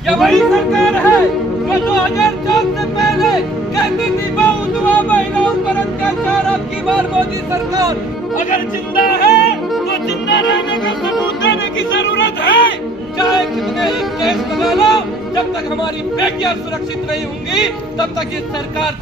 ये वही सरकार है जो 2004 से पहले कहती थी बहु महिलाओं पर अत्याचार। अब की बार मोदी सरकार अगर जिंदा है तो जिंदा रहने का सबूत देने की जरूरत है। चाहे कितने ही केस लगा लो, जब तक हमारी बेटियां सुरक्षित नहीं होंगी तब तक इस सरकार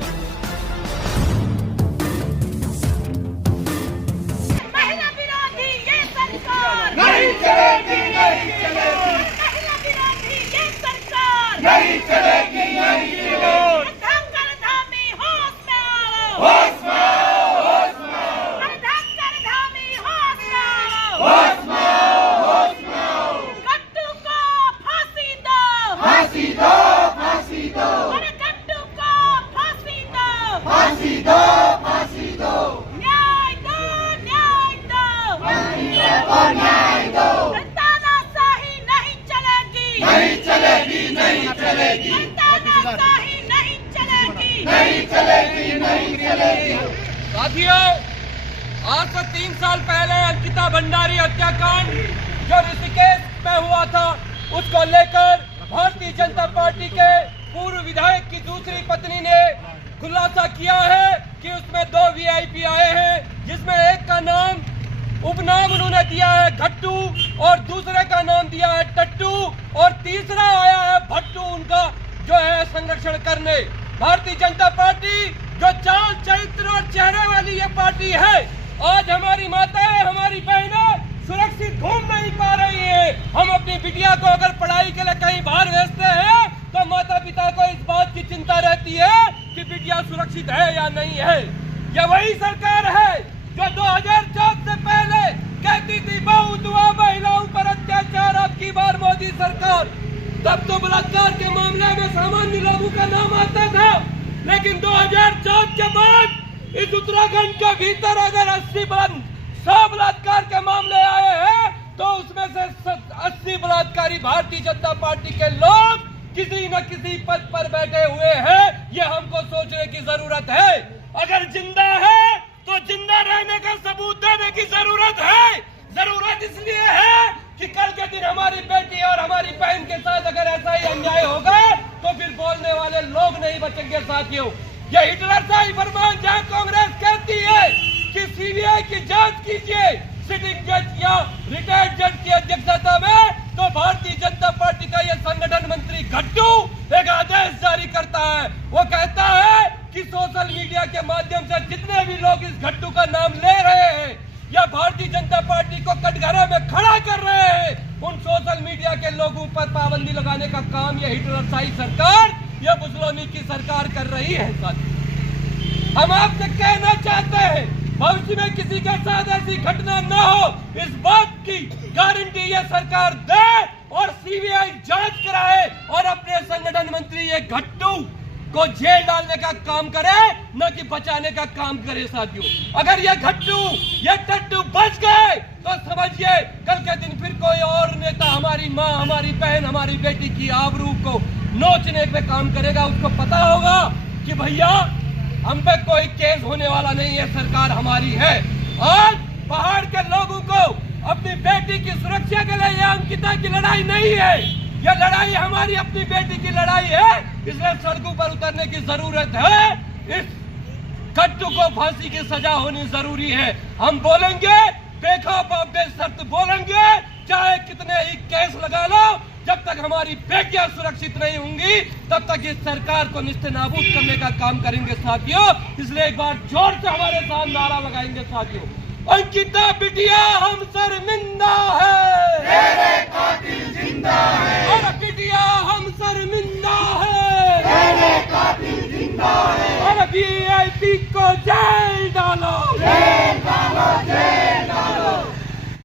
महिला विरोधी ये सरकार नहीं चलेगी, नहीं चलेगी, महिला विरोधी ये सरकार नहीं चलेगी, नहीं चलेगी। धमकरधामी होश में आओ, होश में आओ, होश में आओ, धमकरधामी होश में आओ, होश में आओ, होश में आओ। गट्टू को फांसी दो, फांसी दो, फांसी दो, अरे गट्टू को फांसी दो, फांसी दो, फांसी दो, न्याय दो, न्याय दो, न्याय दो। तानाशाही नहीं चलेगी, नहीं चलेगी, नहीं चलेगी, तानाशाही नहीं चलेगी, नहीं चलेगी, नहीं चलेगी। साथियों, आज से 3 साल पहले अंकिता भंडारी हत्याकांड जो ऋषिकेश में हुआ था, उसको लेकर भारतीय जनता पार्टी के पूर्व विधायक की दूसरी पत्नी ने खुलासा किया है कि उसमें 2 वीआईपी आए हैं, जिसमें एक का नाम उपनाम उन्होंने दिया है घट्टू और दूसरे का नाम दिया है टट्टू और तीसरा आया है भट्टू, उनका जो है संरक्षण करने। भारतीय जनता पार्टी जो चाल चरित्र और चेहरे वाली ये पार्टी है, आज हमारी माताएं, हमारी बहनें सुरक्षित घूम नहीं पा रही है। हम अपनी बिटिया को अगर पढ़ाई के लिए कहीं बाहर भेजते हैं तो माता पिता को इस बात की चिंता रहती है कि बिटिया सुरक्षित है या नहीं है। यह वही सरकार है जो 2004 से पहले कहती थी बहु महिलाओं पर अत्याचार। अब की बार मोदी सरकार, तब तो बलात्कार के मामले में सामान्य लोगों का नाम आता था, लेकिन 2004 के बाद इस उत्तराखंड के भीतर अगर 100 बलात्कार के मामले आए हैं तो उसमें से 80 बलात्कारी भारतीय जनता पार्टी के लोग किसी न किसी पद पर बैठे हुए हैं। ये हमको सोचने की जरूरत है। अगर जिंदा है तो जिंदा रहने का सबूत देने की जरूरत है। जरूरत इसलिए है कि कल के दिन हमारी बेटी और हमारी बहन के साथ अगर ऐसा ही अन्याय होगा तो फिर बोलने वाले लोग नहीं बचेंगे। साथियों, यह हिटलरशाही फरमान जहां कांग्रेस कहती है कि सीबीआई की जांच कीजिए सिटिंग जज या रिटायर्ड जज की अध्यक्षता में, तो भारतीय जनता पार्टी का यह संगठन मंत्री घट्टू एक आदेश जारी करता है। वो कहता है कि सोशल मीडिया के माध्यम से जितने भी लोग इस घट्टू का नाम ले रहे हैं या भारतीय जनता पार्टी को कटघरे में खड़ा कर रहे हैं, उन सोशल मीडिया के लोगों पर पाबंदी लगाने का काम यह हिटलरशाही सरकार, यह मुसोलिनी की सरकार कर रही है। साथियों, हम आपसे कहना चाहते हैं भविष्य में किसी के साथ ऐसी घटना न हो, इस बात की गारंटी यह सरकार दे और सीबीआई जांच कराए और अपने संगठन मंत्री ये घट्टू को जेल डालने का काम करे, न कि बचाने का काम करे। साथियों, अगर ये घट्टू ये टट्टू बच गए तो समझिए कल के दिन फिर कोई और नेता हमारी माँ, हमारी बहन, हमारी बेटी की आबरू को नोचने पे काम करेगा। उसको पता होगा कि भैया हम पे कोई केस होने वाला नहीं है, सरकार हमारी है। आज पहाड़ के लोगों को अपनी बेटी की सुरक्षा के लिए यह अंकिता की लड़ाई नहीं है, यह लड़ाई हमारी अपनी बेटी की लड़ाई है। इसलिए सड़कों पर उतरने की जरूरत है। इस घट्टू को फांसी की सजा होनी जरूरी है। हम बोलेंगे, बेखौफ बेशर्त बोलेंगे, चाहे कितने ही केस लगा लो, जब तक हमारी बेटियां सुरक्षित नहीं होंगी तब तक इस सरकार को निस्तेनाबूद करने का काम करेंगे। साथियों, इसलिए एक बार जोर से हमारे साथ नारा लगाएंगे। साथियों, अंकिता बिटिया हम शर्मिंदा है, तेरे कातिल जिंदा है, और बिटिया हम शर्मिंदा है, तेरे कातिल जिंदा है, और वीआईपी को जेल डालो, जेल डालो, जेल